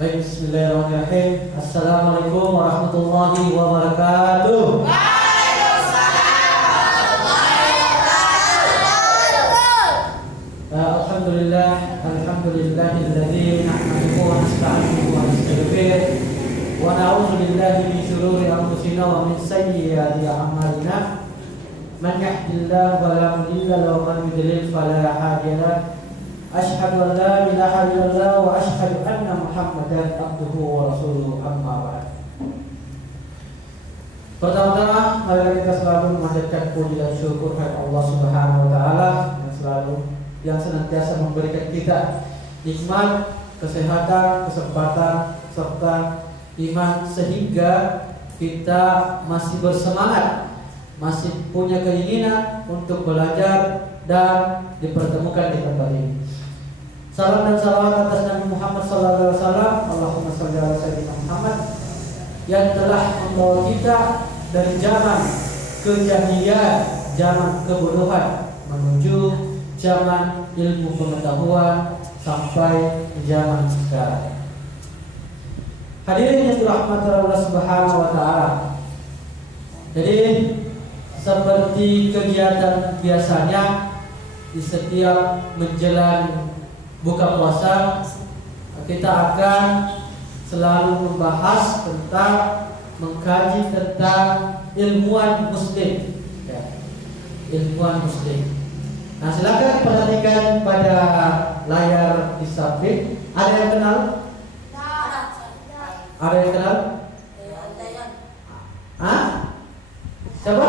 Baik, bismillahirrahmanirrahim. Assalamualaikum warahmatullahi wabarakatuh. Alhamdulillahilladzi nahmaduhu wa nasta'inuhu wa nastaghfiruh wa na'udzu billahi min shururi anfusina wa min sayyiati a'malina. Man yahdihillahu fala mudilla lahu wa man yudlil fala hadiya lahu. Asyhadu an la ilaha illallah wa asyhadu anna Muhammadan abduhu wa rasuluhu, amma ba'd. Pertama-tama, mari kita selalu memanjatkan puji dan syukur kepada Allah Subhanahu wa taala yang senantiasa memberikan kita nikmat, kesehatan, kesempatan serta iman sehingga kita masih bersemangat, masih punya keinginan untuk belajar dan dipertemukan di tempat ini. Salam dan salawat atas Nabi Muhammad sallallahu alaihi wasallam. Allahumma shalli ala sayyidina Muhammad yang telah membawa kita dari zaman kejahilian, zaman kebodohan menuju zaman ilmu pengetahuan sampai zaman sekarang. Hadirin yang dirahmati Allah Subhanahu wa taala. Jadi seperti kegiatan biasanya di setiap menjelang buka puasa, kita akan selalu membahas tentang mengkaji tentang ilmuwan muslim, ya, ilmuwan muslim. Nah, silakan perhatikan pada layar di samping. Ada yang kenal? Ada yang kenal? Hah? Siapa?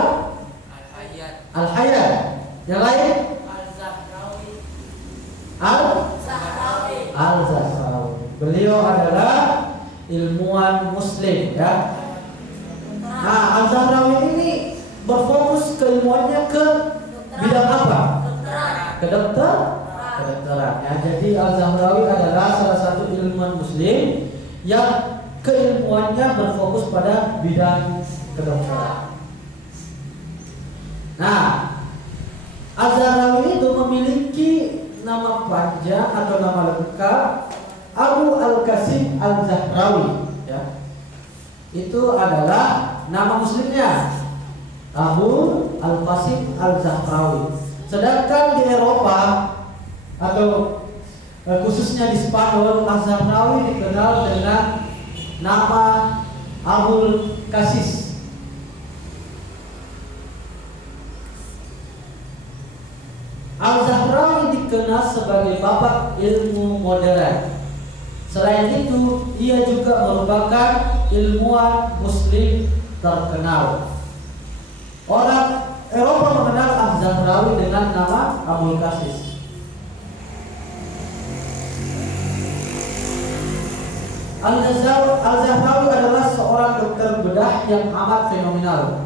Al-Hayat. Yang lain? Al-Zahrawi. Beliau adalah ilmuwan muslim, ya. Nah, Al-Zahrawi ini berfokus keilmuannya ke bidang apa? Kedokteran. Ya, jadi Al-Zahrawi adalah salah satu ilmuwan muslim yang keilmuannya berfokus pada bidang kedokteran. Nah, Al-Zahrawi itu memiliki nama panjang atau nama lengkap Abu Al-Qasim Al-Zahrawi, ya. Itu adalah nama muslimnya, Abu Al-Qasim Al-Zahrawi. Sedangkan di Eropa atau khususnya di Spanyol, Al-Zahrawi dikenal dengan nama Abul Qasis. Al-Zahrawi dikenal sebagai bapak ilmu modern. Selain itu, ia juga merupakan ilmuwan muslim terkenal. Orang Eropa mengenal Al-Zahrawi dengan nama Abul Qasis. Al-Zahrawi adalah seorang dokter bedah yang amat fenomenal.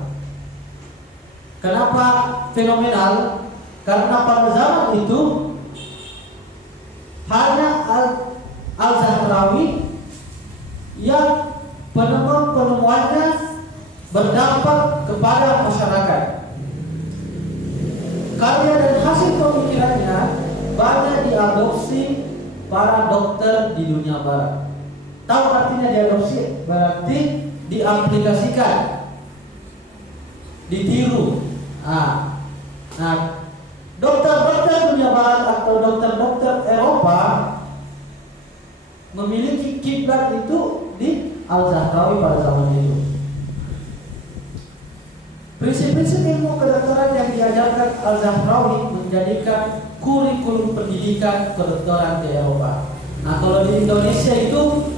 Kenapa fenomenal? Karena pada zaman itu hanya Al-Zahrawi yang penemuannya berdampak kepada masyarakat. Karya dan hasil pemikirannya banyak diadopsi para dokter di dunia barat. Tahu artinya diadopsi? Berarti diaplikasikan, ditiru. Nah, dokter-dokter dunia barat atau dokter-dokter Eropa memiliki kiblat itu di Al-Zahrawi pada zaman itu. Prinsip-prinsip ilmu kedokteran yang diajarkan Al-Zahrawi menjadikan kurikulum pendidikan kedokteran di Eropa. Nah, kalau di Indonesia itu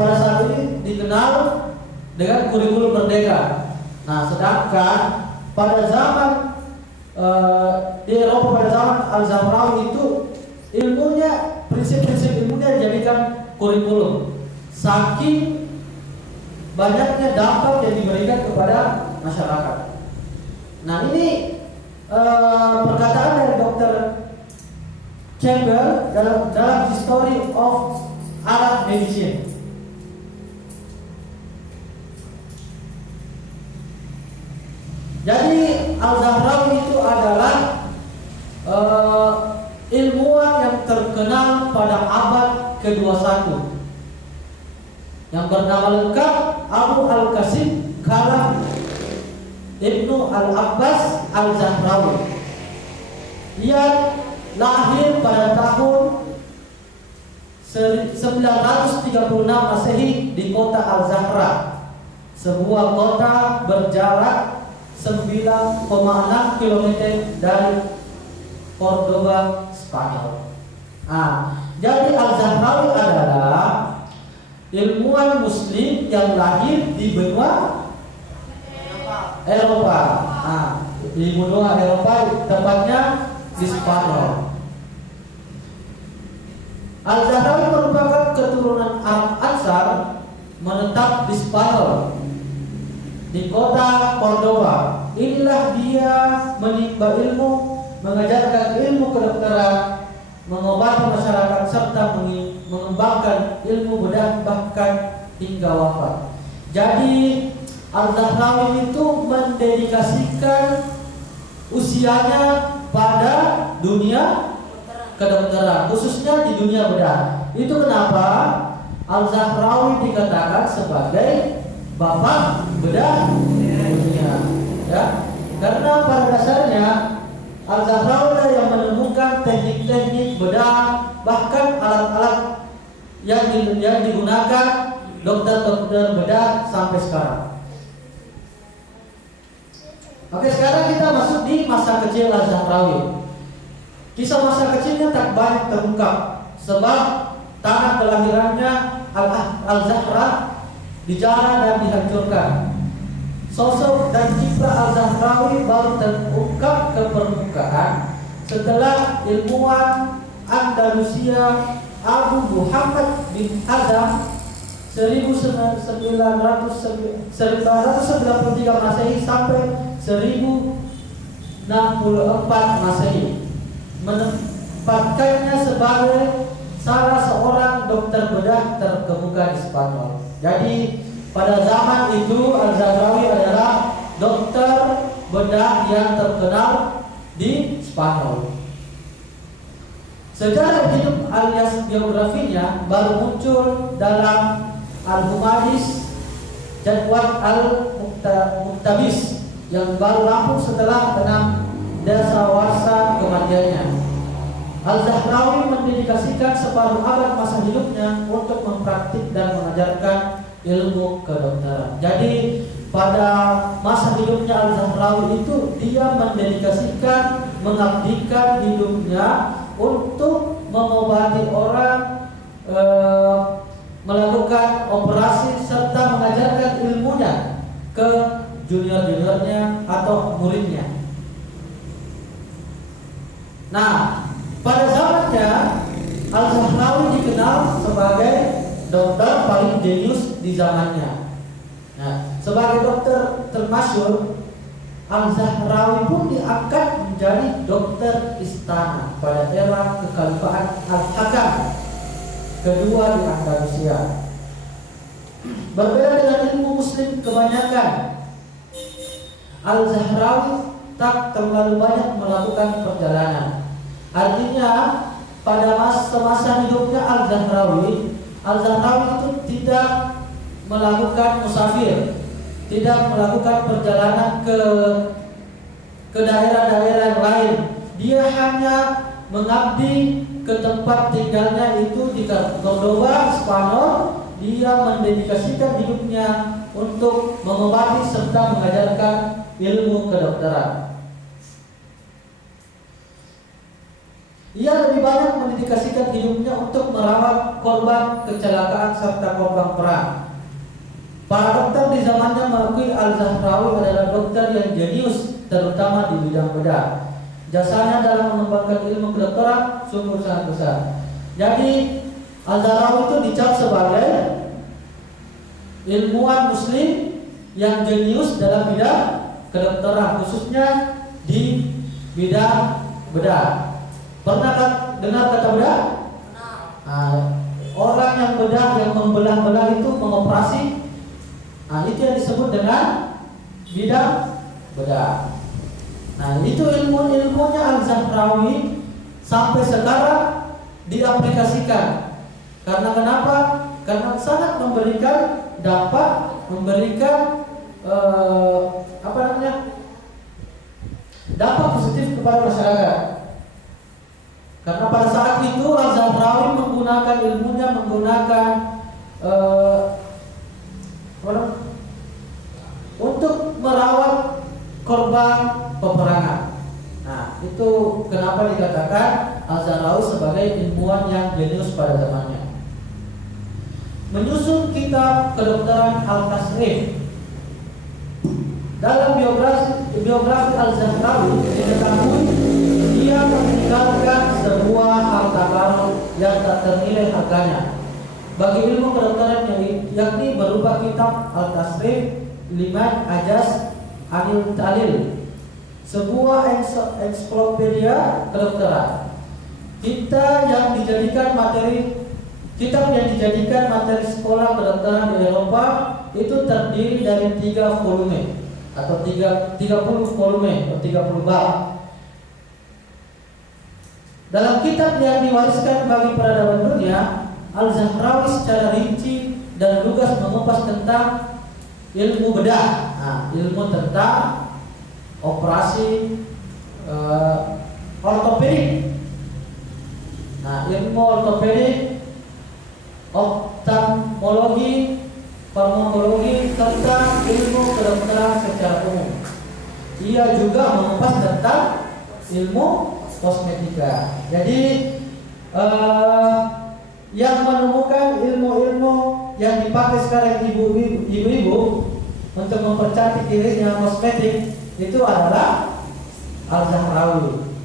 pada saat ini dikenal dengan kurikulum merdeka. Nah, sedangkan pada zaman di Eropa pada zaman Al-Zahrawi itu ilmunya, prinsip-prinsip ilmunya dijadikan kurikulum. Saking banyaknya dampak yang diberikan kepada masyarakat. Nah, ini perkataan dari Dr. Campbell dalam History of Arab Medicine. Jadi Al-Zahrawi itu adalah ilmuwan yang terkenal pada abad ke-21 yang bernama lengkap Abu Al-Qasim Khalaf Ibnu Al-Abbas Al-Zahrawi. Ia lahir pada tahun 936 Masehi di kota Al-Zahra, sebuah kota berjarak 9,6 km dari Cordoba, Spanyol. Jadi Al-Zahrawi adalah ilmuwan muslim yang lahir di benua Eropa. Di benua Eropa, tepatnya di Spanyol. Al-Zahrawi merupakan keturunan Arab Ansar, menetap di Spanyol, di kota Cordoba. Inilah dia menimba ilmu, mengajarkan ilmu kedokteran, mengobati masyarakat serta mengembangkan ilmu bedah bahkan hingga wafat. Jadi Al-Zahrawi itu mendedikasikan usianya pada dunia kedokteran, khususnya di dunia bedah. Itu kenapa Al-Zahrawi dikatakan sebagai bapak bedah dunia, ya. Karena pada dasarnya Al-Zahrawi yang menemukan teknik-teknik bedah, bahkan alat-alat yang digunakan dokter-dokter bedah sampai sekarang. Oke, sekarang kita masuk di masa kecil Al-Zahrawi. Kisah masa kecilnya tak banyak terungkap, sebab tanah kelahirannya Al-Zahra dijarah dan dihancurkan. Sosok dan citra Al-Zahrawi baru terungkap ke permukaan setelah ilmuwan Andalusia Abu Muhammad bin Adam 1993 Masehi sampai 1064 Masehi menempatkannya sebagai salah seorang dokter bedah terkemuka di Spanyol. Jadi pada zaman itu Al-Zahrawi adalah dokter bedah yang terkenal di Spanyol. Sejarah hidup alias biografinya baru muncul dalam Al-Humadis Jadwat Al-Muktabis yang baru rampung setelah 6 dasawarsa kematiannya. Al-Zahrawi mendedikasikan separuh abad masa hidupnya untuk mempraktik dan mengajarkan ilmu kedokteran. Jadi pada masa hidupnya Al-Zahrawi itu dia mendedikasikan, mengabdikan hidupnya untuk mengobati orang, melakukan operasi serta mengajarkan ilmunya ke junior-juniornya atau muridnya. Nah, pada zamannya Al-Zahrawi dikenal sebagai dokter paling jenius di zamannya. Nah, sebagai dokter termasyhur, Al-Zahrawi pun diangkat menjadi dokter istana pada era kekhalifahan Al-Hakam kedua di Andalusia. Berbeda dengan ilmu muslim kebanyakan, Al-Zahrawi tak terlalu banyak melakukan perjalanan. Artinya pada masa hidupnya Al-Zahrawi itu tidak melakukan musafir, tidak melakukan perjalanan ke daerah-daerah yang lain. Dia hanya mengabdi ke tempat tinggalnya itu di Cordoba, Spanyol. Dia mendedikasikan hidupnya untuk mengobati serta mengajarkan ilmu kedokteran. Ia lebih banyak mendedikasikan hidupnya untuk merawat korban kecelakaan serta korban perang. Para dokter di zamannya mengakui Al-Zahrawi adalah dokter yang jenius, terutama di bidang bedah. Jasanya dalam mengembangkan ilmu kedokteran sungguh sangat besar. Jadi Al-Zahrawi itu dicap sebagai ilmuwan muslim yang jenius dalam bidang kedokteran, khususnya di bidang bedah. Pernah dengar kata bedah? Orang yang bedah, yang membelah-belah itu, mengoperasi, itu yang disebut dengan bidang bedah. Nah, itu ilmunya Al-Zahrawi sampai sekarang diaplikasikan. Karena kenapa? karena sangat memberikan dampak, memberikan dampak positif kepada masyarakat. Karena pada saat itu Al-Zahrawi menggunakan ilmunya, menggunakan untuk merawat korban peperangan. Nah, itu kenapa dikatakan Al-Zahrawi sebagai ilmuwan yang jenius pada zamannya. Menyusun kitab kedokteran Al-Tasrif. Dalam biografi Al-Zahrawi diketahui dia meninggalkan sebuah harta karun yang tak ternilai harganya bagi ilmu kedokteran, yakni berupa kitab Al-Tasrif Liman Ajaz Anil Talil, sebuah ensiklopedia kedokteran. Kitab yang dijadikan materi sekolah kedokteran di Eropa itu terdiri dari 3 volume atau 30 volume atau 30 bab. Dalam kitab yang diwariskan bagi peradaban dunia, Al-Zahrawi secara rinci dan lugas mengupas tentang ilmu bedah, ilmu tentang operasi ortopedik. Ilmu ortopedik, oftalmologi, farmakologi, serta ilmu kedokteran secara umum. Ia juga mengupas tentang ilmu kosmetika. Jadi yang menemukan ilmu-ilmu yang dipakai sekarang ibu-ibu untuk mempercantik dirinya, kosmetik, itu adalah Al-Zahrawi.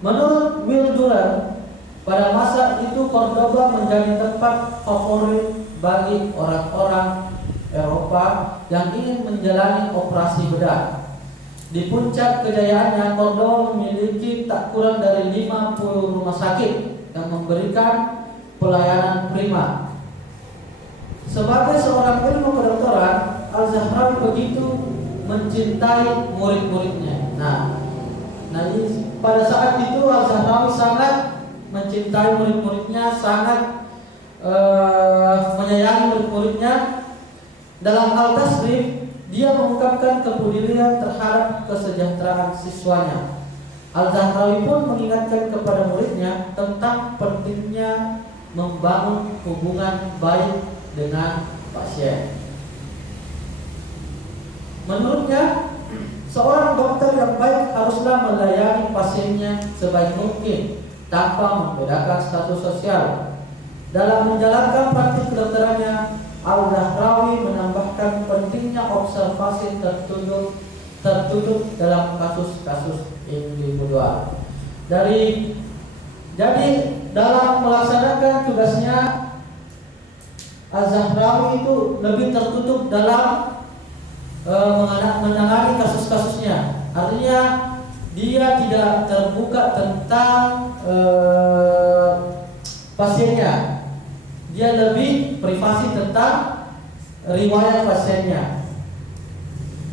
Menurut Will Durant, pada masa itu Cordoba menjadi tempat favorit bagi orang-orang Eropa yang ingin menjalani operasi bedah. Di puncak kejayaannya, Cordoba memiliki tak kurang dari 50 rumah sakit yang memberikan pelayanan prima. Sebagai seorang ilmu kedokteran, Al-Zahrawi begitu mencintai murid-muridnya. Pada saat itu Al-Zahrawi sangat mencintai murid-muridnya, sangat menyayangi murid-muridnya. Dalam Al-Tasrif, dia mengungkapkan kepedulian terhadap kesejahteraan siswanya. Al-Zahrawi pun mengingatkan kepada muridnya tentang pentingnya membangun hubungan baik dengan pasien. Menurutnya, seorang dokter yang baik haruslah melayani pasiennya sebaik mungkin tanpa membedakan status sosial. Dalam menjalankan praktik kedokterannya, Al-Zahrawi menambahkan pentingnya observasi tertutup dalam kasus-kasus individual. Jadi dalam melaksanakan tugasnya, Al-Zahrawi itu lebih tertutup dalam menangani kasus-kasusnya. Artinya dia tidak terbuka tentang pasiennya. Dia lebih privasi tentang riwayat pasiennya.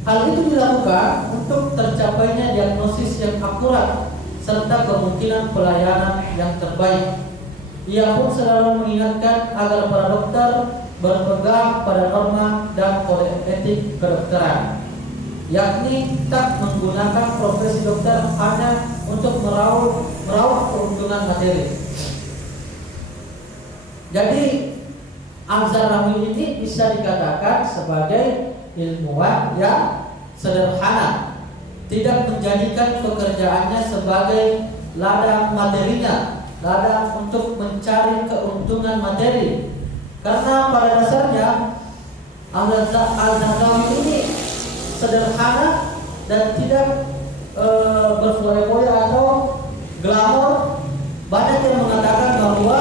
Hal itu dilakukan untuk tercapainya diagnosis yang akurat serta kemungkinan pelayanan yang terbaik. Ia pun selalu mengingatkan agar para dokter berpegang pada norma dan kode etik kedokteran, yakni tak menggunakan profesi dokter hanya untuk meraup keuntungan materi. Jadi Al-Zahrawi ini bisa dikatakan sebagai ilmuwan yang sederhana, tidak menjadikan pekerjaannya sebagai ladang materinya, ladang untuk mencari keuntungan materi. Karena pada dasarnya Al-Zahrawi ini sederhana dan tidak berfoya-foya atau glamor. Banyak yang mengatakan bahwa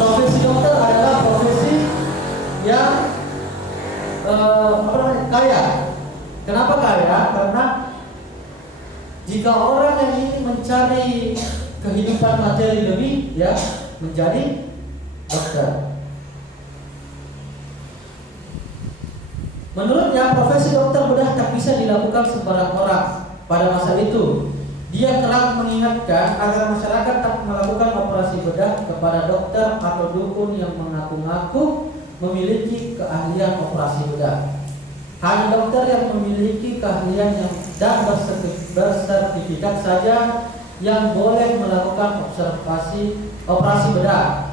profesi dokter adalah profesi yang kaya. Kenapa kaya? Karena jika orang yang ingin mencari kehidupan materi lebih, ya menjadi dokter. Menurutnya profesi dokter bedah tak bisa dilakukan sembarang orang pada masa itu. Dia kerap mengingatkan agar masyarakat tak melakukan operasi bedah kepada dokter atau dukun yang mengaku-ngaku memiliki keahlian operasi bedah. Hanya dokter yang memiliki keahlian yang dan bersertifikat saja yang boleh melakukan operasi bedah.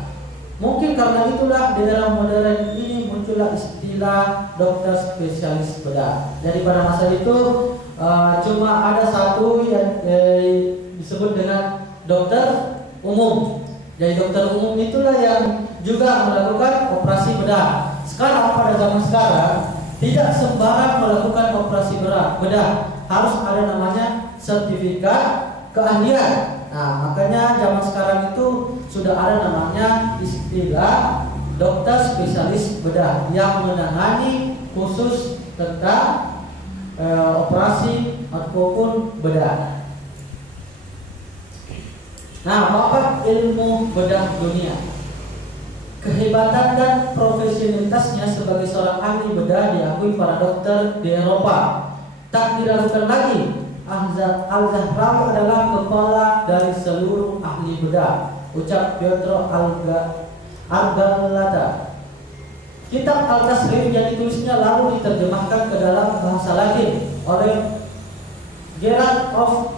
Mungkin karena itulah di era modern ini muncullah istilah dokter spesialis bedah. Jadi pada masa itu cuma ada satu yang disebut dengan dokter umum. Jadi dokter umum itulah yang juga melakukan operasi bedah. Sekarang pada zaman sekarang tidak sembarang melakukan operasi bedah, harus ada namanya sertifikat keahlian. Nah, makanya zaman sekarang itu sudah ada namanya istilah dokter spesialis bedah yang menangani khusus tentang operasi ataupun bedah. Nah, bakat ilmu bedah dunia, kehebatan dan profesionalitasnya sebagai seorang ahli bedah diakui para dokter di Eropa. Tak diragukan lagi, Al-Zahrawi adalah kepala dari seluruh ahli bedah, ucap Pietro Argalata. Kitab Al-Tasrif yang ditulisnya lalu diterjemahkan ke dalam bahasa Latin oleh Gerard of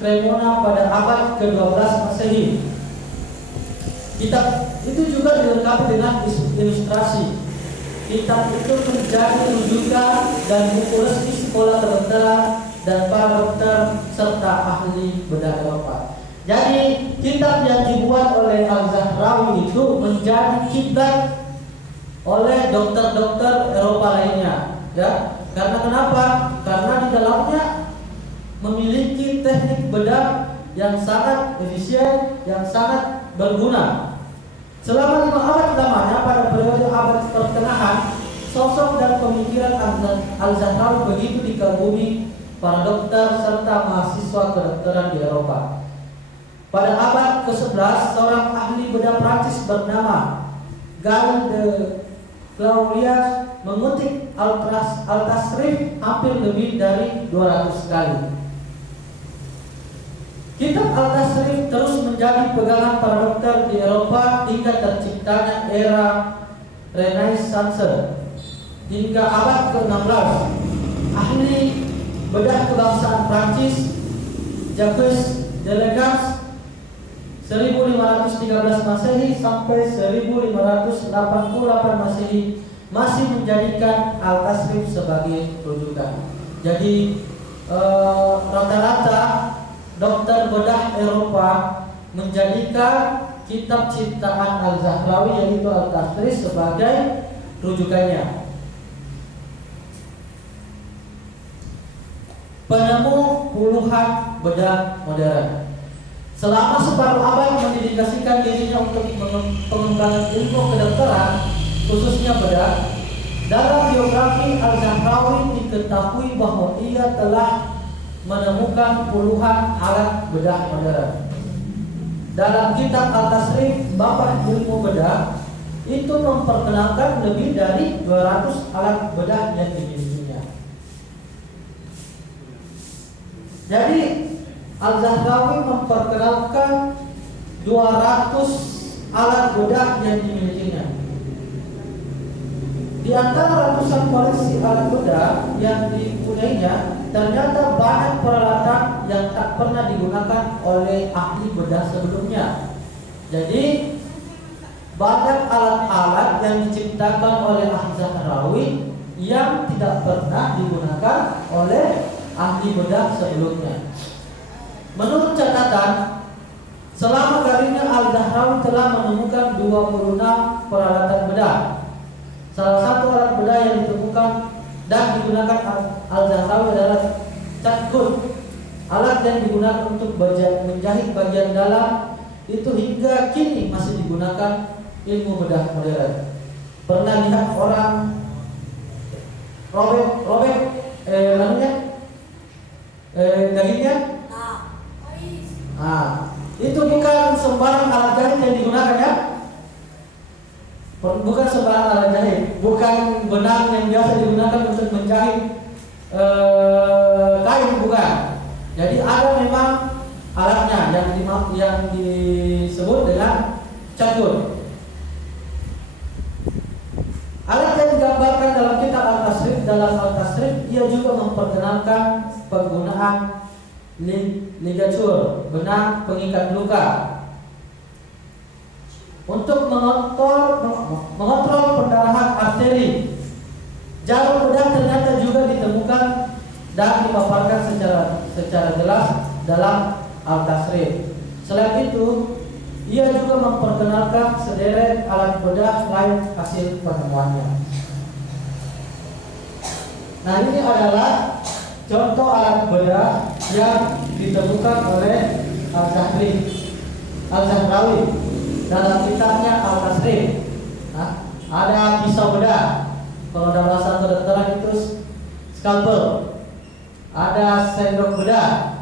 Cremona pada abad ke-12 Masehi. Kitab itu juga dilengkapi dengan ilustrasi. Kitab itu menjadi rujukan dan buku resmi sekolah kedokteran dan para dokter serta ahli bedah Eropa. Jadi kitab yang dibuat oleh Al-Zahrawi itu menjadi kiblat oleh dokter-dokter Eropa lainnya, ya. Karena kenapa? Karena di dalamnya memiliki teknik bedah yang sangat efisien, yang sangat berguna. Selama 5 abad lamanya pada periode abad pertengahan, sosok dan pemikiran Al-Zahrawi begitu dikagumi para dokter serta mahasiswa kedokteran di Eropa. Pada abad ke-11, seorang ahli bedah Prancis bernama Gal de Claudius mengutip Al-Tasrif hampir lebih dari 200 kali. Kitab Al-Tasrif terus menjadi pegangan para dokter di Eropa hingga terciptanya era Renaissance. Hingga abad ke-16, ahli bedah kebangsaan Prancis Jacques Delegans 1513 Masehi sampai 1588 Masehi masih menjadikan Al-Tasrif sebagai rujukan. Jadi rata-rata dokter bedah Eropa menjadikan kitab ciptaan Al-Zahrawi yaitu Al-Tasrif sebagai rujukannya. Penemu puluhan bedah modern. Selama separuh abad mendedikasikan dirinya untuk pengembangan ilmu kedokteran, khususnya bedah. Dalam biografi Al-Zahrawi diketahui bahwa ia telah menemukan puluhan alat bedah modern. Dalam kitab Al-Tasrif, Bapak Ilmu Bedah itu memperkenalkan lebih dari 200 alat bedah yang dimilikinya. Jadi Al-Zahrawi memperkenalkan 200 alat bedah yang dimilikinya. Di antara ratusan koleksi alat bedah yang dipunyainya, ternyata banyak peralatan yang tak pernah digunakan oleh ahli bedah sebelumnya. Jadi banyak alat-alat yang diciptakan oleh Al-Zahrawi yang tidak pernah digunakan oleh ahli bedah sebelumnya. Menurut catatan, selama karirnya Al-Zahrawi telah menemukan 26 peralatan bedah. Salah satu alat bedah yang ditemukan dan digunakan Al-Zahrawi adalah catgut. Alat yang digunakan untuk menjahit bagian dalam itu hingga kini masih digunakan ilmu bedah modern. Pernah lihat orang robek dagingnya? Itu bukan sembarang alat jahit yang digunakan, ya. Bukan sembarang alat jahit, bukan benang yang biasa digunakan untuk menjahit kain, bukan. Jadi ada memang alatnya yang disebut dengan catur. Alat yang digambarkan dalam kitab Al-Tasrif, ia juga memperkenalkan penggunaan ligatur, benang pengikat luka, untuk mengontrol pendarahan arteri. Jarum bedah ternyata juga ditemukan dan dipaparkan secara jelas dalam Al-Tasrif. Selain itu, ia juga memperkenalkan sederet alat bedah lain hasil penemuannya. Nah, ini adalah contoh alat bedah yang ditemukan oleh Al-Zahrawi dalam kitabnya Al-Tasrif. Nah, ada pisau bedah, kalau dalam bahasa kedokteran itu scalpel. Ada sendok bedah,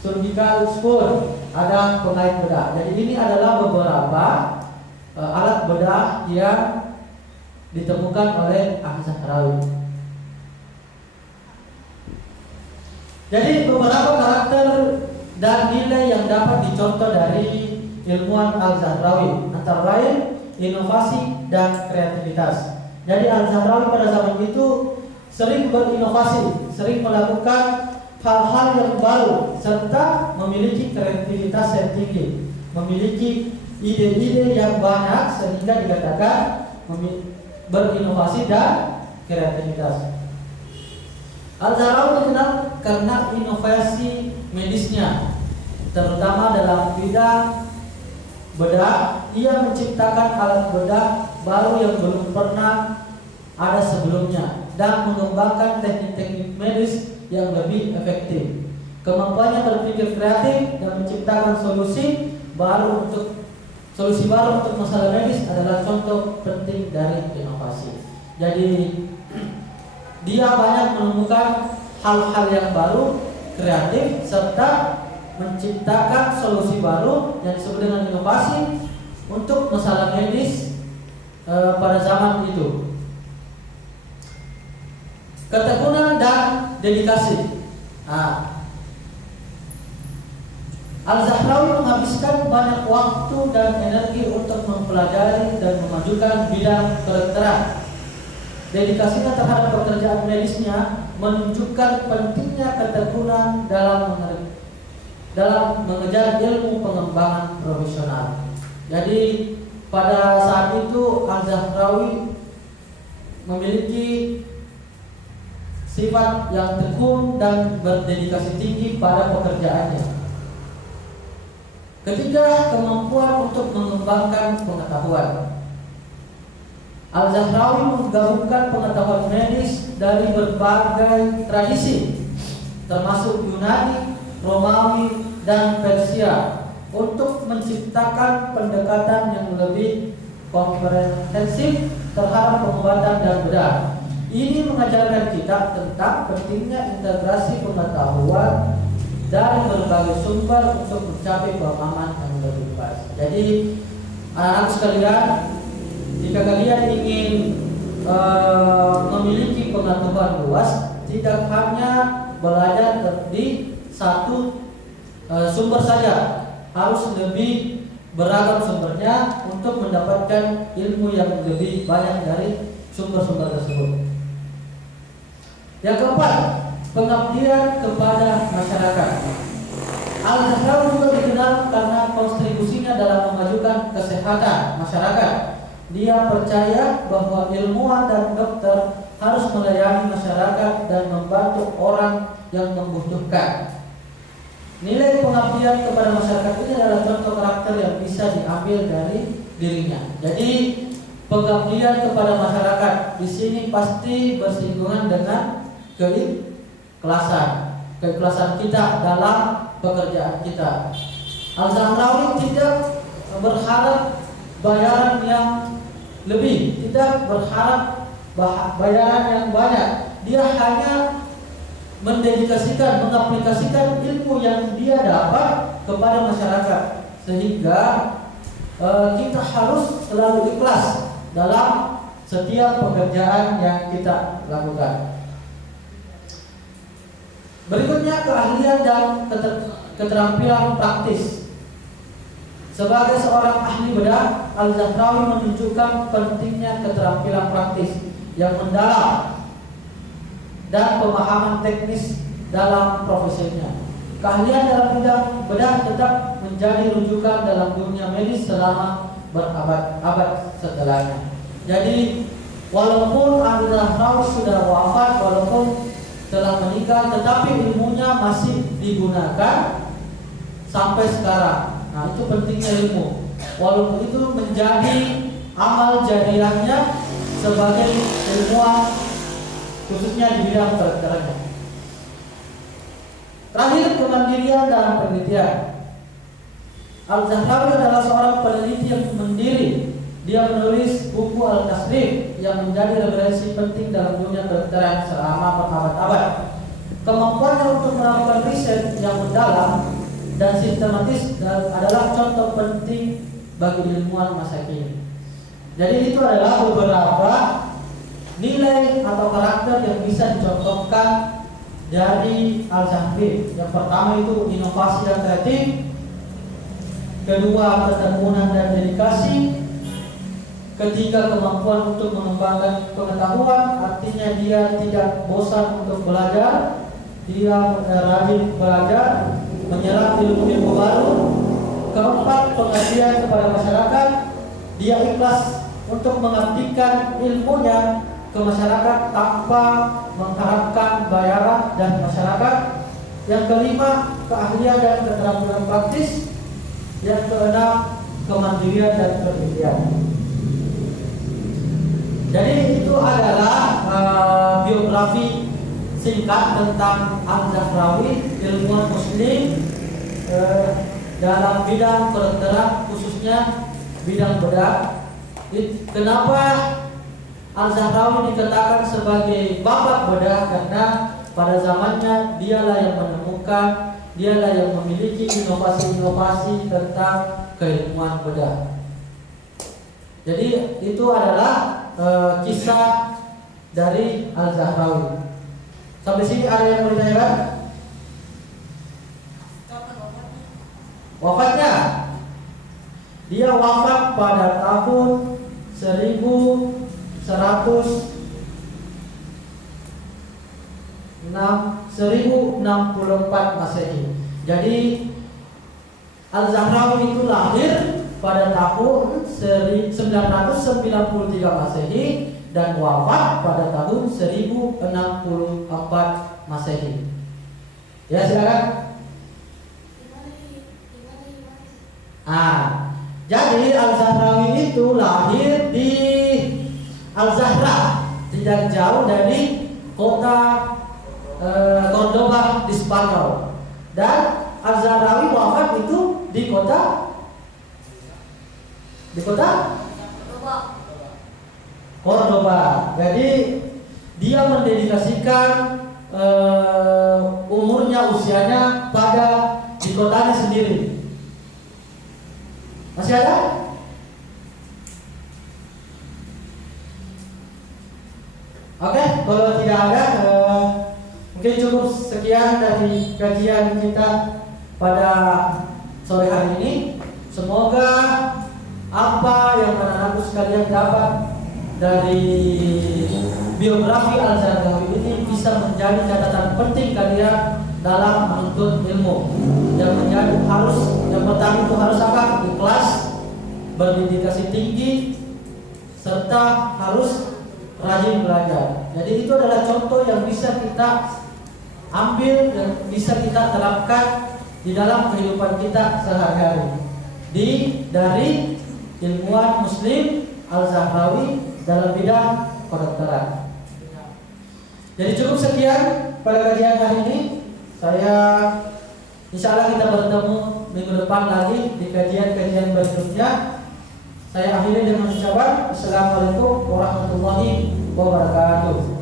surgical spoon, ada pengait bedah. Jadi ini adalah beberapa alat bedah yang ditemukan oleh Al-Zahrawi. Jadi beberapa karakter dan nilai yang dapat dicontoh dari ilmuwan Al-Zahrawi, antara lain inovasi dan kreativitas. Jadi Al-Zahrawi pada zaman itu sering berinovasi, sering melakukan hal-hal yang baru, serta memiliki kreativitas yang tinggi, memiliki ide-ide yang banyak sehingga dikatakan berinovasi dan kreativitas. Al-Zahrawi dikenal karena inovasi medisnya, terutama dalam bidang bedah. Ia menciptakan alat bedah baru yang belum pernah ada sebelumnya dan mengembangkan teknik-teknik medis yang lebih efektif. Kemampuannya berpikir kreatif dan menciptakan solusi baru untuk masalah medis adalah contoh penting dari inovasi. Jadi dia banyak menemukan hal-hal yang baru, kreatif, serta menciptakan solusi baru yang disebut dengan inovasi untuk masalah medis pada zaman itu. Ketekunan dan dedikasi. Al-Zahrawi menghabiskan banyak waktu dan energi untuk mempelajari dan memajukan bidang kedokteran. Dedikasinya terhadap pekerjaan medisnya menunjukkan pentingnya ketekunan dalam mengejar ilmu pengembangan profesional. Jadi pada saat itu Al-Zahrawi memiliki sifat yang tekun dan berdedikasi tinggi pada pekerjaannya. Ketiga, kemampuan untuk mengembangkan pengetahuan. Al-Zahrawi menggabungkan pengetahuan medis dari berbagai tradisi, termasuk Yunani, Romawi, dan Persia, untuk menciptakan pendekatan yang lebih komprehensif terhadap pengobatan dan bedah. Ini mengajarkan kita tentang pentingnya integrasi pengetahuan dari berbagai sumber untuk mencapai pemahaman yang lebih luas. Jadi anak-anak sekalian, jika kalian ingin memiliki pengetahuan luas, tidak hanya belajar di satu sumber saja, harus lebih beragam sumbernya untuk mendapatkan ilmu yang lebih banyak dari sumber-sumber tersebut. Yang keempat, pengabdian kepada masyarakat. Al-Zahrawi juga dikenal karena kontribusinya dalam memajukan kesehatan masyarakat. Dia percaya bahwa ilmuwan dan dokter harus melayani masyarakat dan membantu orang yang membutuhkan. Nilai pengabdian kepada masyarakat ini adalah contoh karakter yang bisa diambil dari dirinya. Jadi pengabdian kepada masyarakat di sini pasti bersinggungan dengan keikhlasan kita dalam pekerjaan kita. Al-Zahrawi tidak berharap bayaran yang lebih, tidak berharap bayaran yang banyak. Dia hanya mendedikasikan, mengaplikasikan ilmu yang dia dapat kepada masyarakat, sehingga kita harus selalu ikhlas dalam setiap pekerjaan yang kita lakukan. Berikutnya keahlian dan keterampilan praktis. Sebagai seorang ahli bedah, Al-Zahrawi menunjukkan pentingnya keterampilan praktis yang mendalam dan pemahaman teknis dalam profesinya. Keahlian dalam bidang bedah tetap menjadi rujukan dalam dunia medis selama berabad-abad setelahnya. Jadi walaupun Al-Zahrawi sudah wafat, walaupun telah meninggal, tetapi ilmunya masih digunakan sampai sekarang. Nah, itu pentingnya ilmu. Walaupun itu menjadi amal jariahnya sebagai ilmuwan, khususnya di bidang kedokteran. Terakhir, kemandirian dalam penelitian. Al-Zahrawi adalah seorang peneliti yang mandiri. Dia menulis buku Al-Tasrif yang menjadi referensi penting dalam dunia kedokteran selama berabad-abad. Kemampuannya untuk melakukan riset yang mendalam dan sistematis adalah contoh penting bagi ilmuwan masa kini. Jadi itu adalah beberapa nilai atau karakter yang bisa dicontohkan dari Al-Zahrawi. Yang pertama itu inovasi dan kreatif, kedua ketekunan dan dedikasi, ketiga kemampuan untuk mengembangkan pengetahuan, artinya dia tidak bosan untuk belajar, dia rajin belajar, menyerap ilmu-ilmu baru. Keempat, pengabdian kepada masyarakat, dia ikhlas untuk mengabdikan ilmunya ke masyarakat tanpa mengharapkan bayaran dari masyarakat. Yang kelima, keahlian dan keterampilan praktis. Yang keenam, kemandirian dan penelitian. Jadi itu adalah biografi singkat tentang Al-Zahrawi, ilmuwan muslim dalam bidang kedokteran, khususnya bidang bedah. Kenapa Al-Zahrawi dikatakan sebagai bapak bedah? Karena pada zamannya dialah yang menemukan, dialah yang memiliki inovasi-inovasi tentang keilmuan bedah. Jadi itu adalah kisah dari Al-Zahrawi. Sampai sini ada yang mau ditanyakan? Wafatnya? Dia wafat pada tahun 1064 Masehi. Jadi Al-Zahrawi itu lahir pada tahun 993 Masehi dan wafat pada tahun 1064 Masehi. Ya, silakan. Jadi Al-Zahrawi itu lahir di Al-Zahra, tidak jauh dari kota Cordoba di Spanyol. Dan Al-Zahrawi wafat itu di kota Cordoba. Jadi dia mendedikasikan umurnya, usianya pada di kotanya sendiri. Masih ada? Oke, kalau tidak ada, mungkin cukup sekian dari kajian kita pada sore hari ini. Semoga apa yang anak-anakku sekalian dapat dari biografi Al-Zahrawi ini bisa menjadi catatan penting kalian dalam menuntut ilmu. Yang pertama itu harus apa? Ikhlas, berdedikasi tinggi, serta harus rajin belajar. Jadi itu adalah contoh yang bisa kita ambil dan bisa kita terapkan di dalam kehidupan kita sehari-hari. Dari ilmuwan muslim Al-Zahrawi dalam bidang kedokteran. Jadi cukup sekian pada kajian hari ini. Insya Allah kita bertemu minggu depan lagi di kajian-kajian berikutnya. Saya akhiri dengan ucapan Assalamualaikum warahmatullahi wabarakatuh.